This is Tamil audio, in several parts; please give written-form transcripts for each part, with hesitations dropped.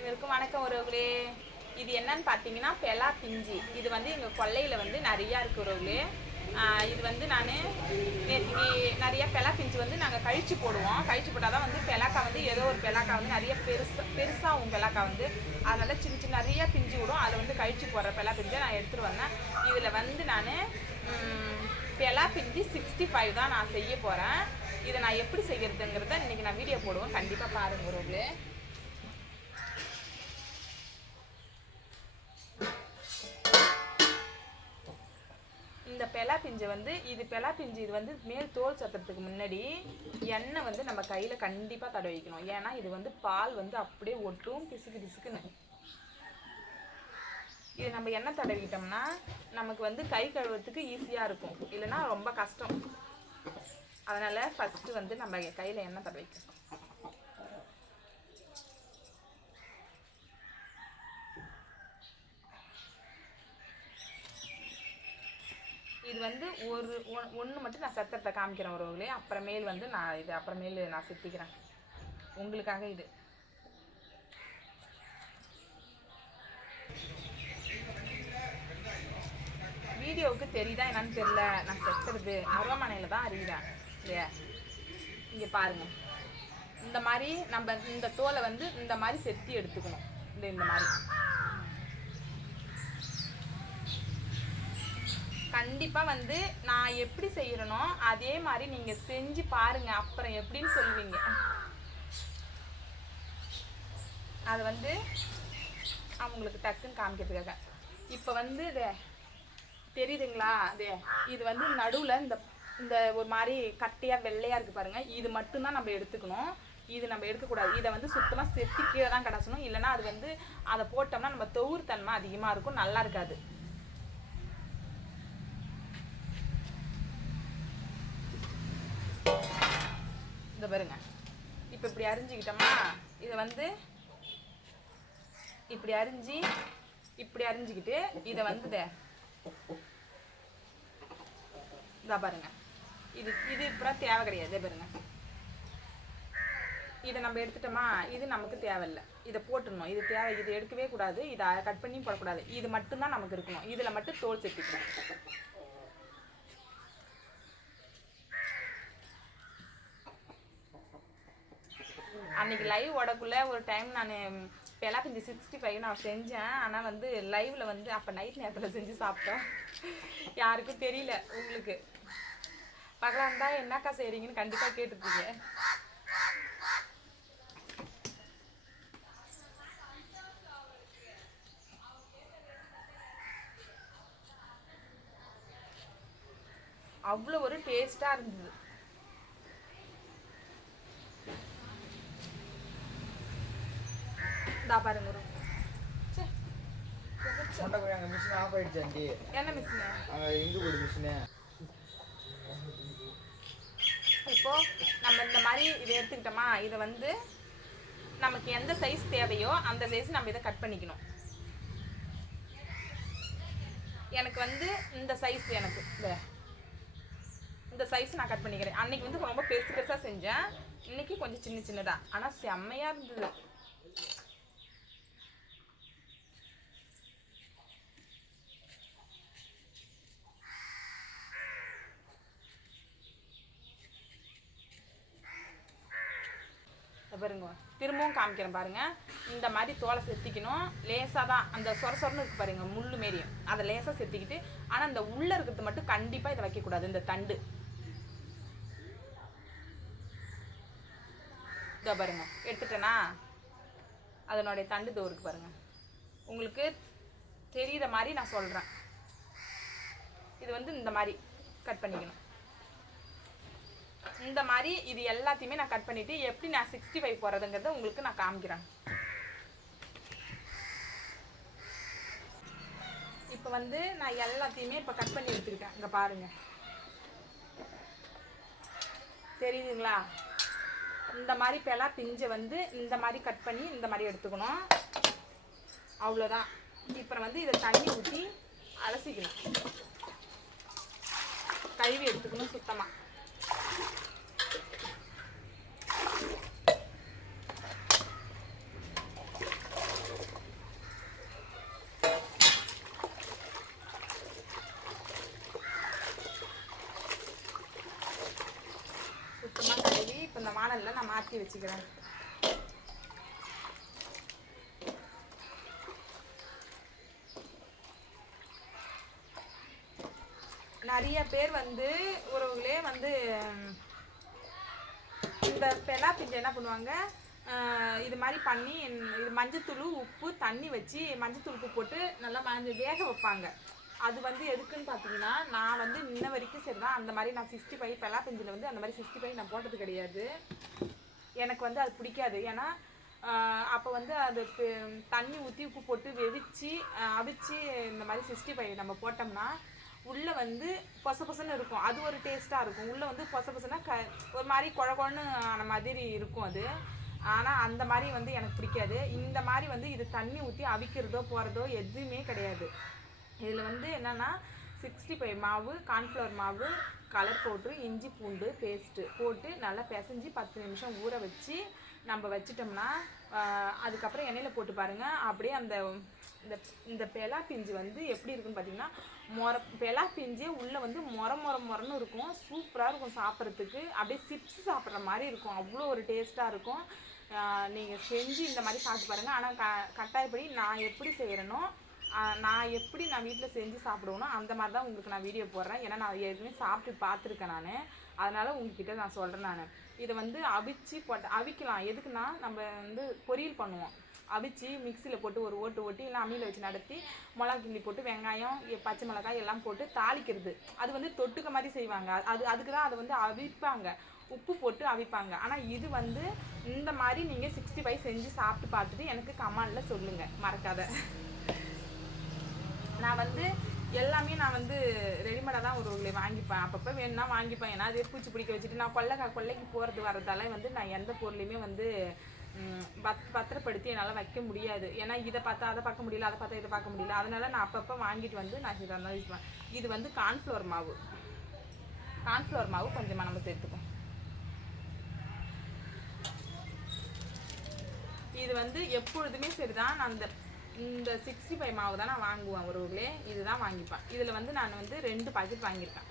அனைவருக்கும் வணக்கம் உறவுகளே. இது என்னன்னு பார்த்தீங்கன்னா பெலா பிஞ்சி. இது வந்து எங்கள் கொல்லையில் வந்து நிறையா இருக்குது உறவுகளே. இது வந்து நான் நேற்றுக்கு நிறைய பெலா பிஞ்சு வந்து நாங்கள் கழிச்சு போடுவோம். கழிச்சு போட்டால் தான் வந்து பெலாக்கா வந்து ஏதோ ஒரு பெலாக்கா வந்து நிறைய பெருசாகும் பெலாக்கா வந்து. அதனால் சின்ன சின்ன நிறைய பிஞ்சு விடும். அதை வந்து கழிச்சு போடுற பெலா பிஞ்சை நான் எடுத்துகிட்டு வந்தேன். இதில் வந்து நான் பெலா பிஞ்சு 65 தான் நான் செய்ய போகிறேன். இதை நான் எப்படி செய்கிறதுங்கிறத இன்றைக்கி நான் வீடியோ போடுவேன். கண்டிப்பாக பாருங்கள் உறவுகளே. இந்த பெலா பிஞ்சை வந்து இது வந்து மேல் தோல் சத்துறதுக்கு முன்னாடி எண்ணெய் வந்து நம்ம கையில் கண்டிப்பாக தடவிக்கணும். ஏன்னா இது வந்து பால் வந்து அப்படியே ஒட்டும் பிசுக்குன்னு. இது நம்ம எண்ணெய் தடவிக்கிட்டோம்னா நமக்கு வந்து கை கழுவுறதுக்கு ஈஸியாக இருக்கும், இல்லைன்னா ரொம்ப கஷ்டம். அதனால் ஃபஸ்ட்டு வந்து நம்ம கையில் எண்ணெய் தடவிக்கணும். இது வந்து ஒன்று மட்டும் நான் சத்தத்தை காமிக்கிறேன் உறவுகளே. அப்புறமேல் வந்து நான் செத்திக்கிறேன் உங்களுக்காக. இது வீடியோவுக்கு தெரியுதா என்னன்னு தெரியல, நான் செத்துறது அருவாமனையில் தான் அறிகிறேன் இல்லையா. இங்கே பாருங்க, இந்த மாதிரி நம்ம இந்த தோலை வந்து இந்த மாதிரி செத்தி எடுத்துக்கணும். இந்த மாதிரி கண்டிப்பாக வந்து நான் எப்படி செய்கிறனோ அதே மாதிரி நீங்கள் செஞ்சு பாருங்கள். அப்புறம் எப்படின்னு சொல்லுவீங்க. அது வந்து அவங்களுக்கு டக்குன்னு காமிக்கிறதுக்காக. இப்போ வந்து தெரியுதுங்களா, இது வந்து நடுவில் இந்த ஒரு மாதிரி கட்டையாக வெள்ளையாக இருக்குது பாருங்கள். இது மட்டும்தான் நம்ம எடுத்துக்கணும். இது நம்ம எடுக்கக்கூடாது. இதை வந்து சுத்தமாக செத்தி கீழே தான் கிடச்சணும். இல்லைன்னா அது வந்து அதை போட்டோம்னா நம்ம தொகுர் தன்மை அதிகமாக இருக்கும், நல்லா இருக்காது. இதை பாருங்க, இப்போ இப்படி அரிஞ்சிக்கிட்டோமா, இதை வந்து இப்படி அரிஞ்சிக்கிட்டு இதை வந்து இதை பாருங்க, இது இப்போ தேவை கிடையாது. பாருங்க, இதை நம்ம எடுத்துட்டோமா, இது நமக்கு தேவையில்லை. இதை போட்டுடணும். இது எடுக்கவே கூடாது. இதை கட் பண்ணி போடக்கூடாது. இது மட்டும்தான் நமக்கு இருக்கணும். இதில் மட்டும் தோல் சேர்த்துக்கணும். அன்றைக்கி லைவ் ஓடக்குள்ளே ஒரு டைம் நான் பெலா பிஞ்சு 65 நான் செஞ்சேன். ஆனால் வந்து லைவில் வந்து அப்போ நைட் நேரத்தில் செஞ்சு சாப்பிட்டோம். யாருக்கும் தெரியல. உங்களுக்கு பார்க்கலாம் தான் என்னக்கா செய்கிறீங்கன்னு கண்டிப்பாக கேட்டுருப்பீங்க. அவ்வளோ ஒரு டேஸ்ட்டாக இருந்தது. பாருங்க, என்ன மிஷின்? இப்போ நம்ம இந்த மாதிரி இதை எடுத்துக்கிட்டோமா, இதை வந்து நமக்கு எந்த சைஸ் தேவையோ அந்த சைஸ் நம்ம இதை கட் பண்ணிக்கணும். எனக்கு வந்து இந்த சைஸ், எனக்கு இந்த சைஸ் நான் கட் பண்ணிக்கிறேன். அன்னைக்கு வந்து ரொம்ப பெருசாக செஞ்சேன், இன்னைக்கு கொஞ்சம் சின்னதாக. ஆனால் செம்மையாக இருந்தது. பாருங்க, திரும்பவும் காமிக்கிறேன் பாருங்க. இந்த மாதிரி தோலை செத்திக்கணும். லேசாக தான் அந்த சொரன்னு இருக்கு பாருங்க, முள்ளு மாரியும், அதை லேசாக செத்திக்கிட்டு. ஆனால் இந்த உள்ளே இருக்கிறது மட்டும் கண்டிப்பாக இதை வைக்கக்கூடாது. இந்த தண்டு இதோ பாருங்க, எடுத்துட்டேன்னா அதனுடைய தண்டு தோ இருக்கு பாருங்க. உங்களுக்கு தெரிகிற மாதிரி நான் சொல்கிறேன். இது வந்து இந்த மாதிரி கட் பண்ணிக்கணும். இந்த மாதிரி இது எல்லாத்தையுமே நான் கட் பண்ணிவிட்டு எப்படி நான் 65 போடுறதுங்கிறத உங்களுக்கு நான் காமிக்கிறேன். இப்போ வந்து நான் எல்லாத்தையுமே இப்போ கட் பண்ணி எடுத்துக்கிட்டேன். இங்கே பாருங்கள், தெரியுதுங்களா? இந்த மாதிரி பெலா பிஞ்சை வந்து இந்த மாதிரி கட் பண்ணி இந்த மாதிரி எடுத்துக்கணும். அவ்வளோதான். இப்போ வந்து இதை தண்ணி ஊற்றி அலசிக்கணும், கழுவி எடுத்துக்கணும் சுத்தமாக. வானலில் நான் மாற்றி வச்சுக்கிறேன். நிறைய பேர் வந்து உறவுகளே வந்து இந்த பெலா பிஞ்சை என்ன பண்ணுவாங்க, இது மாதிரி பண்ணி இது மஞ்சத்தூள் உப்பு தண்ணி வச்சு மஞ்சத்தூள் உப்பு போட்டு நல்லா வேக வைப்பாங்க. அது வந்து எதுக்குன்னு பார்த்தீங்கன்னா, நான் வந்து இன்ன வரைக்கும் சரி தான் அந்த மாதிரி நான் 65 பெலா பிஞ்சில் வந்து அந்த மாதிரி 65 நான் போட்டது கிடையாது. எனக்கு வந்து அது பிடிக்காது. ஏன்னா அப்போ வந்து அது தண்ணி ஊற்றி உப்பு போட்டு வெவிச்சு அவிச்சு இந்த மாதிரி 65 நம்ம போட்டோம்னா உள்ளே வந்து பொசன்னு இருக்கும். அது ஒரு டேஸ்ட்டாக இருக்கும். உள்ளே வந்து பொசன்னா ஒரு மாதிரி குழன்னு ஆன மாதிரி இருக்கும் அது. ஆனால் அந்த மாதிரி வந்து எனக்கு பிடிக்காது. இந்த மாதிரி வந்து இது தண்ணி ஊற்றி அவிக்கிறதோ போகிறதோ எதுவுமே கிடையாது. இதில் வந்து என்னென்னா 65 மாவு, கார்ன்ஃப்ளவர் மாவு, கலர் பவுட்ரு, இஞ்சி பூண்டு பேஸ்ட்டு போட்டு நல்லா பிசைஞ்சு 10 நிமிஷம் ஊற வச்சு நம்ம வச்சிட்டோம்னா அதுக்கப்புறம் எண்ணெயில் போட்டு பாருங்கள். அப்படியே அந்த இந்த பெலா பிஞ்சு வந்து எப்படி இருக்குன்னு பார்த்தீங்கன்னா, பெலா பிஞ்சே உள்ளே வந்து மொரன்னு இருக்கும். சூப்பராக இருக்கும் சாப்பிட்றதுக்கு. அப்படியே சிப்ஸ் சாப்பிட்ற மாதிரி இருக்கும். அவ்வளோ ஒரு டேஸ்ட்டாக இருக்கும். நீங்கள் செஞ்சு இந்த மாதிரி சாப்பிட்டு பாருங்கள். ஆனால் கட்டாயப்படி நான் எப்படி செய்கிறேனோ, நான் வீட்டில் செஞ்சு சாப்பிடுவேனோ அந்த மாதிரி தான் உங்களுக்கு நான் வீடியோ போடுறேன். ஏன்னா நான் ஏற்கனவே சாப்பிட்டு பார்த்துருக்கேன் நான். அதனால் உங்ககிட்ட நான் சொல்கிறேன். நான் இதை வந்து அவிச்சு அவிக்கலாம். எதுக்குன்னா நம்ம வந்து பொரியல் பண்ணுவோம். அவிச்சு மிக்சியில் போட்டு ஒரு ஓட்டி இல்லை அம்மியில் வச்சு நடத்தி மிளகா கிள்ளி போட்டு வெங்காயம் பச்சை மிளகாய் எல்லாம் போட்டு தாளிக்கிறது. அது வந்து தொட்டுக்க மாதிரி செய்வாங்க. அதுக்கு தான் அதை வந்து அவிப்பாங்க, உப்பு போட்டு அவிப்பாங்க. ஆனால் இது வந்து இந்த மாதிரி நீங்கள் 65 செஞ்சு சாப்பிட்டு பார்த்துட்டு எனக்கு கமெண்டில் சொல்லுங்கள், மறக்காத. நான் வந்து எல்லாமே நான் வந்து ரெடிமேடாக தான் ஒரு வாங்கிப்பேன். அப்பப்போ வேணும்னா வாங்கிப்பேன். ஏன்னா அதே பூச்சி பிடிக்க வச்சுட்டு நான் கொல்லைக்கு போகிறது வரதால வந்து நான் எந்த பொருளையுமே வந்து பத்திரப்படுத்தி என்னால் வைக்க முடியாது. ஏன்னா இதை பார்த்தா அதை பார்க்க முடியல, அதை பார்த்தா இதை பார்க்க முடியல. அதனால் நான் அப்பப்போ வாங்கிட்டு வந்து நான் இதை தான் யூஸ் பண்ணுவேன். இது வந்து கார்ன்ஃப்ளவர் மாவு கொஞ்சமாக நம்ம சேர்த்துப்போம். இது வந்து எப்பொழுதுமே சரிதான். நான் இந்த 65 மாவு தான் நான் வாங்குவேன் ஒருவர்களே. இதுதான் வாங்கிப்பேன். இதில் வந்து நான் வந்து 2 பாக்கெட் வாங்கியிருக்கேன்.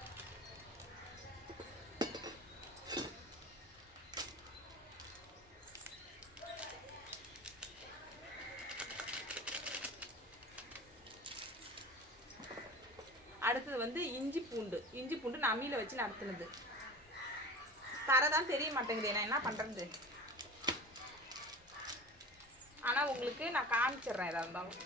அடுத்தது வந்து இஞ்சி பூண்டு நான் அம்மியில் வச்சு நடத்துனது. தரதான் தெரிய மாட்டேங்குது, நான் என்ன பண்ணுறது. ஆனால் உங்களுக்கு நான் காமிச்சிடுறேன் எதாக இருந்தாலும்.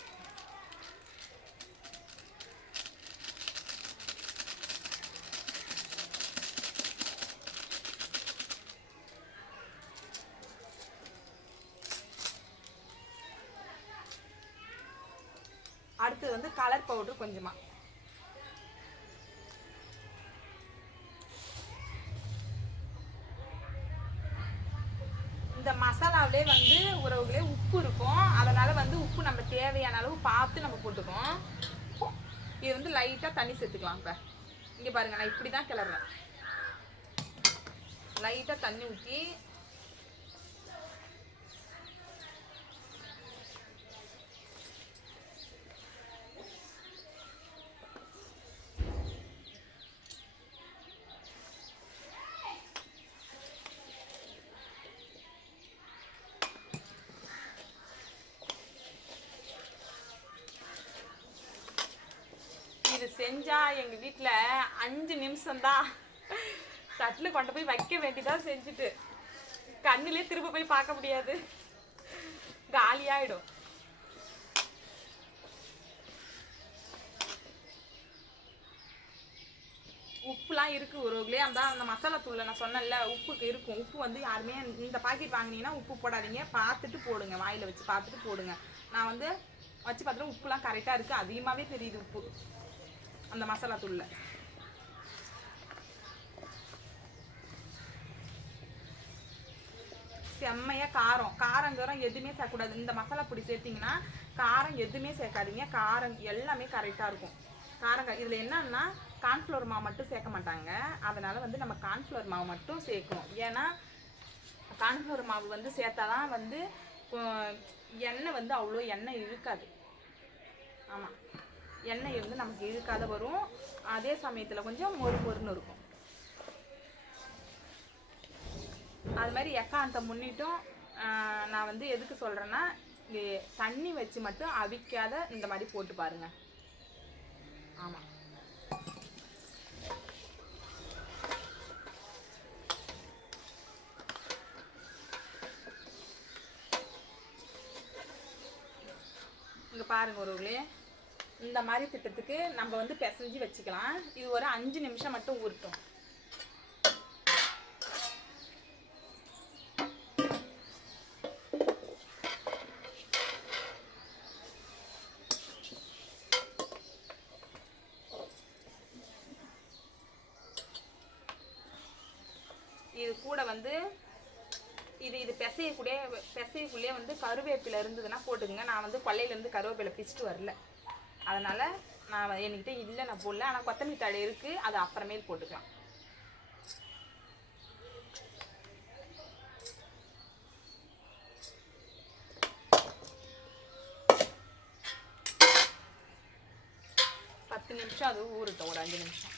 அடுத்தது வந்து கலர் பவுடர் கொஞ்சமாக. இந்த மசாலாவிலே வந்து உறவுகளே உப்பு இருக்கும். அதனால் வந்து உப்பு நம்ம தேவையான அளவு பார்த்து நம்ம போட்டுக்கோம். இது வந்து லைட்டாக தண்ணி சேர்த்துக்கலாம். இப்போ இங்கே பாருங்கள், நான் இப்படி தான் கிளறேன். லைட்டாக தண்ணி ஊற்றி செஞ்சால் எங்கள் வீட்டில் 5 நிமிஷம்தான். தட்டில் கொண்டு போய் வைக்க வேண்டியதாக செஞ்சுட்டு கண்ணிலே திரும்ப போய் பார்க்க முடியாது, காலியாகிடும். உப்புலாம் இருக்குது உறவுகளே. அந்த மசாலா தூளில் நான் சொன்னேன்ல உப்புக்கு இருக்கும். உப்பு வந்து யாருமே இந்த பாக்கெட் வாங்கினீங்கன்னா உப்பு போடாதீங்க, பார்த்துட்டு போடுங்க. வாயில் வச்சு பார்த்துட்டு போடுங்க. நான் வந்து வச்சு பார்த்துட்டு உப்புலாம் கரெக்டாக இருக்குது. அதிகமாகவே தெரியுது உப்பு அந்த மசாலா தூளில். செம்மையாக காரம் எதுவுமே சேர்க்கக்கூடாது. இந்த மசாலா பொடி சேர்த்திங்கன்னா காரம் எதுவுமே சேர்க்காதீங்க. காரம் எல்லாமே கரெக்டாக இருக்கும். இதில் என்னன்னா கார்ன்ஃப்ளவர் மாவு மட்டும் சேர்க்க மாட்டாங்க. அதனால் வந்து நம்ம கார்ன்ஃப்ளவர் மாவு மட்டும் சேர்க்கணும். ஏன்னா கார்ன்ஃப்ளவர் மாவு வந்து சேர்த்தா தான் வந்து எண்ணெய் வந்து அவ்வளோ எண்ணெய் இழுக்காது. ஆமாம், எண்ணெய் வந்து நமக்கு இழுக்காத வரும். அதே சமயத்தில் கொஞ்சம் மொறுன்னு இருக்கும். அது மாதிரி எக்காந்தத்தை முன்னிட்டும் நான் வந்து எதுக்கு சொல்கிறேன்னா, தண்ணி வச்சு மட்டும் அவிக்காத இந்த மாதிரி போட்டு பாருங்க. ஆமாம், இங்கே பாருங்க ஒருவர்களே, இந்த மாதிரி திட்டத்துக்கு நம்ம வந்து பிசைஞ்சு வச்சுக்கலாம். இது ஒரு 5 நிமிஷம் மட்டும் ஊறட்டும். இது கூட வந்து இது பிசையக்குள்ளே வந்து கருவேப்பிலை இருந்ததுன்னா போட்டுக்கோங்க. நான் வந்து கொல்லையிலேருந்து கருவேப்பிலை பிச்சுட்டு வரல, அதனால் நான் என்கிட்ட இல்லை, நான் போடல. ஆனால் கொத்தமல்லி தழை இருக்குது, அது அப்புறமேல் போட்டுக்கலாம். நிமிஷம் அது ஊறட்டும், ஒரு 5 நிமிஷம்.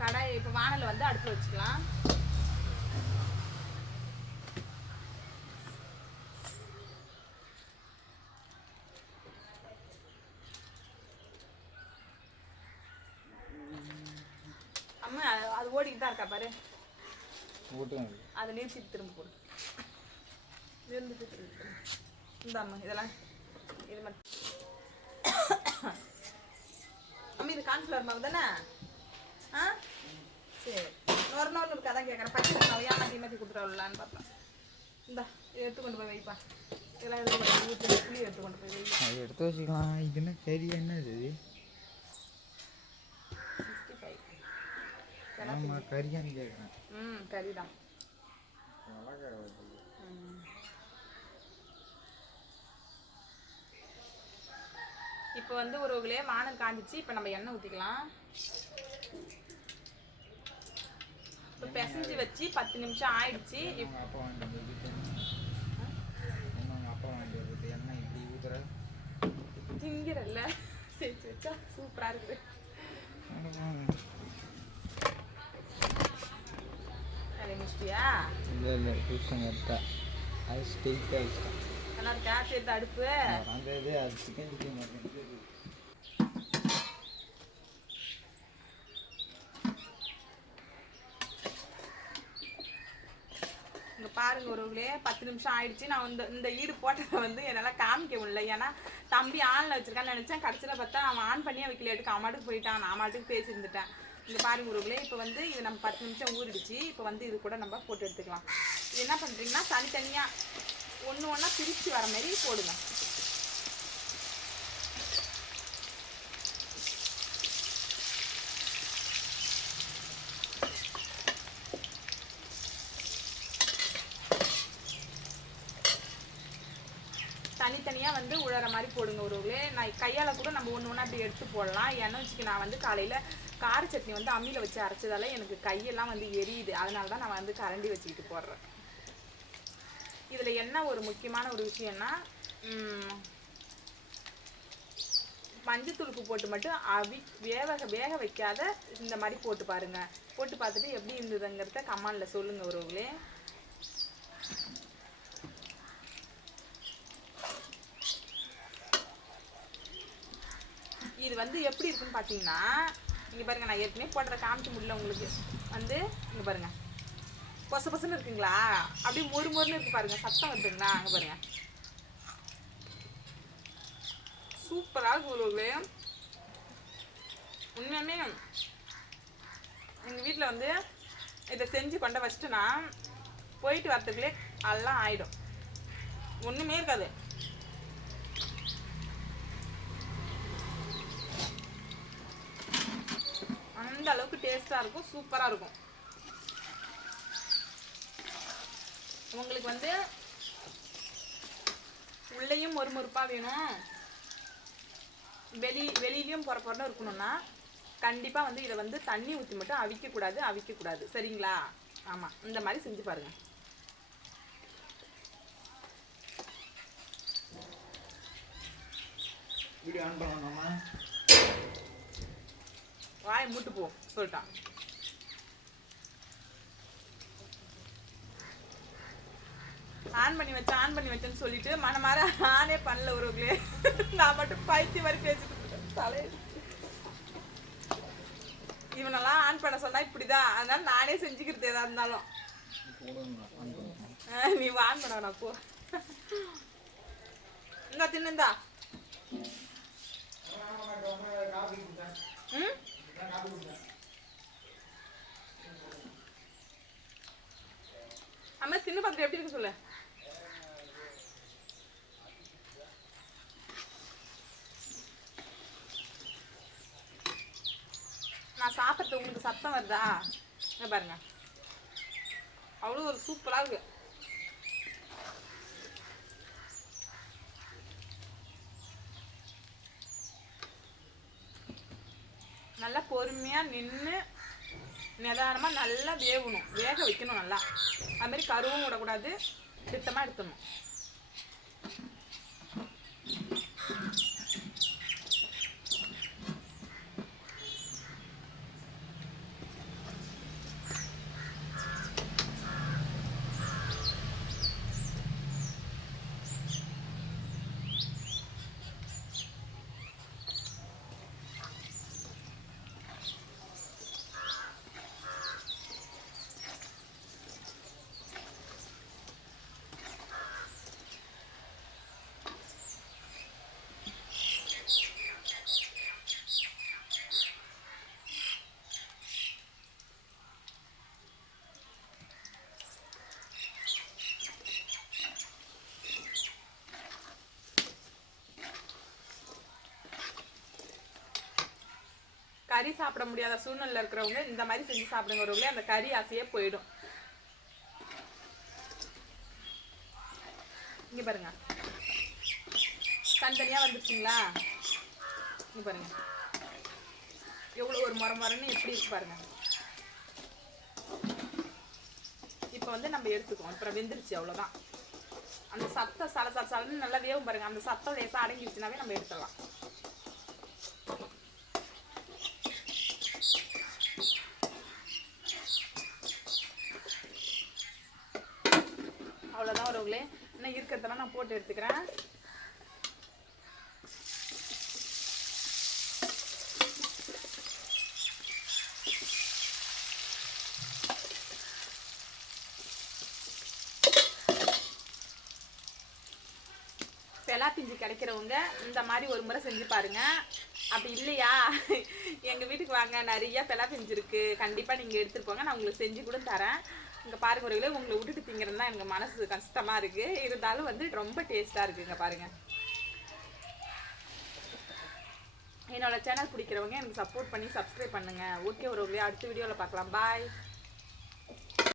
கடாய் இப்போ வானல் வந்து அடுப்பு வச்சுக்கலாம். அம்மா அது ஓடிக்கிட்டு தான் இருக்கா பாரு, அதை நிறுத்திட்டு திரும்ப போடு. இந்தாம்மா இதெல்லாம் இது மட்டும். அம்மா இது கார்ன்ஃப்ளவர் மாவு தானே? ஆ சரி, நொறு இருக்கா தான் கேட்குறேன். பச்சை மாவு ஏமாற்றி மாற்றி கொடுத்துருவலான்னு பார்த்தேன். இந்தா இதை எடுத்து கொண்டு போய் வைப்பா. இதெல்லாம் எடுத்து கொண்டு போய் ஊற்றி புளி எடுத்து கொண்டு போய் வை. அதை எடுத்து வச்சுக்கலாம். இது என்ன கறி? என்னது கறியான்னு கேட்குறேன். கறி தான். இப்போ வந்து ஒருவர்களே வானல் காஞ்சிச்சு. இப்போ நம்ம எண்ணெய் ஊற்றிக்கலாம். இப்போ பிசைஞ்சு வச்சு 10 நிமிஷம் ஆயிடுச்சு. திங்கிறல்ல செஞ்சு வச்சா சூப்பராக இருக்குது. முடிச்சிட்டியா? இல்லை இல்லை, டியூஷன் எடுத்தா அது ஸ்டேக்காக வச்சுட்டேன். நல்லா இருக்கா? சேர்த்து அடுப்பு அந்த இது அது சிக்கன் மாட்டேங்குது. இங்கே பாருங்க ஒருவர்களே, 10 நிமிஷம் ஆயிடுச்சு. நான் இந்த ஈடு போட்டதை வந்து என்னால் காமிக்க முடியல. ஏன்னா தம்பி ஆனில் வச்சிருக்கான்னு நினச்சேன். கடைசியில் பார்த்தா அவன் ஆன் பண்ணியே வைக்கலையாட்டுக்கு அவன் மாட்டுக்கு போயிட்டான். நான் மாட்டுக்கு பேசியிருந்துட்டேன். இங்கே பாருங்க உருவங்களே, இப்போ வந்து இது நம்ம 10 நிமிஷம் ஊறிடுச்சு. இப்போ வந்து இது கூட நம்ம போட்டு எடுத்துக்கலாம். இது என்ன பண்ணுறீங்கன்னா தனித்தனியாக ஒன்று ஒன்றா பிரித்து வர மாதிரி போடுங்க. தனித்தனியாக வந்து உழற மாதிரி போடுங்க உறவுகளே. நான் கையால் கூட நம்ம ஒன்று ஒன்றா அப்படி எடுத்து போடலாம். ஏன்னா வச்சுக்க நான் வந்து காலையில் கார சட்னி வந்து அம்மியில் வச்சு அரைச்சதால எனக்கு கையெல்லாம் வந்து எரியுது. அதனால தான் நான் வந்து கரண்டி வச்சுக்கிட்டு போடுறேன். இதில் என்ன ஒரு முக்கியமான ஒரு விஷயம்னா, மஞ்சத்தூளுப்பு போட்டு மட்டும் வேக வைக்காத இந்த மாதிரி போட்டு பாருங்கள். போட்டு பார்த்துட்டு எப்படி இருந்ததுங்கிறத கமெண்டில் சொல்லுங்கள் உறவுகளே. இது வந்து எப்படி இருக்குன்னு பார்த்தீங்கன்னா, இங்கே பாருங்கள், நான் ஏற்கனவே போடுற காமிக்க முடியல உங்களுக்கு. வந்து இங்கே பாருங்கள், பொச பொசன்னு இருக்குங்களா? அப்படியே மொறு மொறுன்னு இருக்கு பாருங்கள். சத்தம் வருதுங்களா? அங்கே பாருங்கள், சூப்பராக இருக்கும் உறவுகளே. உண்மையுமே எங்கள் வீட்டில் வந்து இதை செஞ்சு கொண்ட வச்சுட்டுனா போயிட்டு வரத்துக்குள்ளே எல்லாம் ஆயிடும். ஒன்றுமே இருக்காது. அந்த அளவுக்கு டேஸ்ட்டாக இருக்கும், சூப்பராக இருக்கும். உங்களுக்கு வந்து உள்ளேயும் மொறுமொறுப்பாக வேணும், வெளியிலையும் பொறப்பொறன்னு இருக்கணும்னா கண்டிப்பாக வந்து இதை வந்து தண்ணி ஊற்றி மட்டும் அவிக்கக்கூடாது. சரிங்களா? ஆமாம், இந்த மாதிரி செஞ்சு பாருங்கள். வீடியோ ஆன் பண்ணலாமா? வாயை மூட்டு போ சொல்லிட்டான். ஆன் பண்ணி வச்சேன்னு சொல்லிட்டு மனமார ஆனே பண்ணல உறவுகளே. நான் மட்டும் பைத்தியம் மாதிரி பேசிட்டு தலை. இவனெல்லாம் ஆன் பண்ண சொன்னா இப்படிதான், அதனால நானே செஞ்சுக்கிறது எதா இருந்தாலும். நீ ஆன் பண்ண வேணாம் போ. இந்தா தின்னுந்தா. அம்மா தின்னு பார்த்துட்டு எப்படி இருக்கு சொல்லு. நான் சாப்பிட்றது உங்களுக்கு சத்தம் வருதா? பாருங்க, அவ்வளோ ஒரு சூப்பராக இருக்கு. நல்லா பொறுமையாக நின்று நிதானமாக நல்லா வேகணும், வேக வைக்கணும் நல்லா. அது மாதிரி கருவும் விடக்கூடாது, திட்டமாக எடுத்துடணும். கறி சாப்பிட முடியாத சூழ்நிலை இருக்கிறவங்க இந்த மாதிரி செஞ்சு சாப்பிடுங்க ஒருவங்களே, அந்த கறி ஆசையே போயிடும். இங்க பாருங்க, தனித்தனியா வந்துருச்சுங்களா? இங்க பாருங்க எவ்வளவு ஒரு மொரன்னு எப்படி இருக்கு பாருங்க. இப்போ வந்து நம்ம எடுத்துக்கோம். அப்புறம் வெந்துருச்சு, அவ்வளவுதான். அந்த சத்தம் சலன்னு நல்லா வேவும் பாருங்க. அந்த சத்தம் லேசா அடங்கிடுச்சுனாவே நம்ம எடுத்துடலாம். அவ்வளோதான் உறவுகளே. இன்னும் இருக்கிறதெல்லாம் நான் போட்டு எடுத்துக்கிறேன். பெலா பிஞ்சு கிடைக்கிறவங்க இந்த மாதிரி ஒரு முறை செஞ்சு பாருங்க. அப்படி இல்லையா, எங்கள் வீட்டுக்கு வாங்க, நிறைய பெலா பிஞ்சு இருக்கு, கண்டிப்பாக நீங்கள் எடுத்துட்டு போங்க, நான் உங்களுக்கு செஞ்சு கூட தரேன். இங்கே பாருங்க ஒருவேளை உங்களை விட்டுட்டு திங்கிறது தான் எனக்கு மனசு கஷ்டமாக இருக்குது. இருந்தாலும் வந்து ரொம்ப டேஸ்ட்டாக இருக்குங்க பாருங்கள். என்னோட சேனல் பிடிக்கிறவங்க எனக்கு சப்போர்ட் பண்ணி சப்ஸ்கிரைப் பண்ணுங்கள். ஓகே ஒருவேளை அடுத்த வீடியோவில் பார்க்கலாம். பாய்.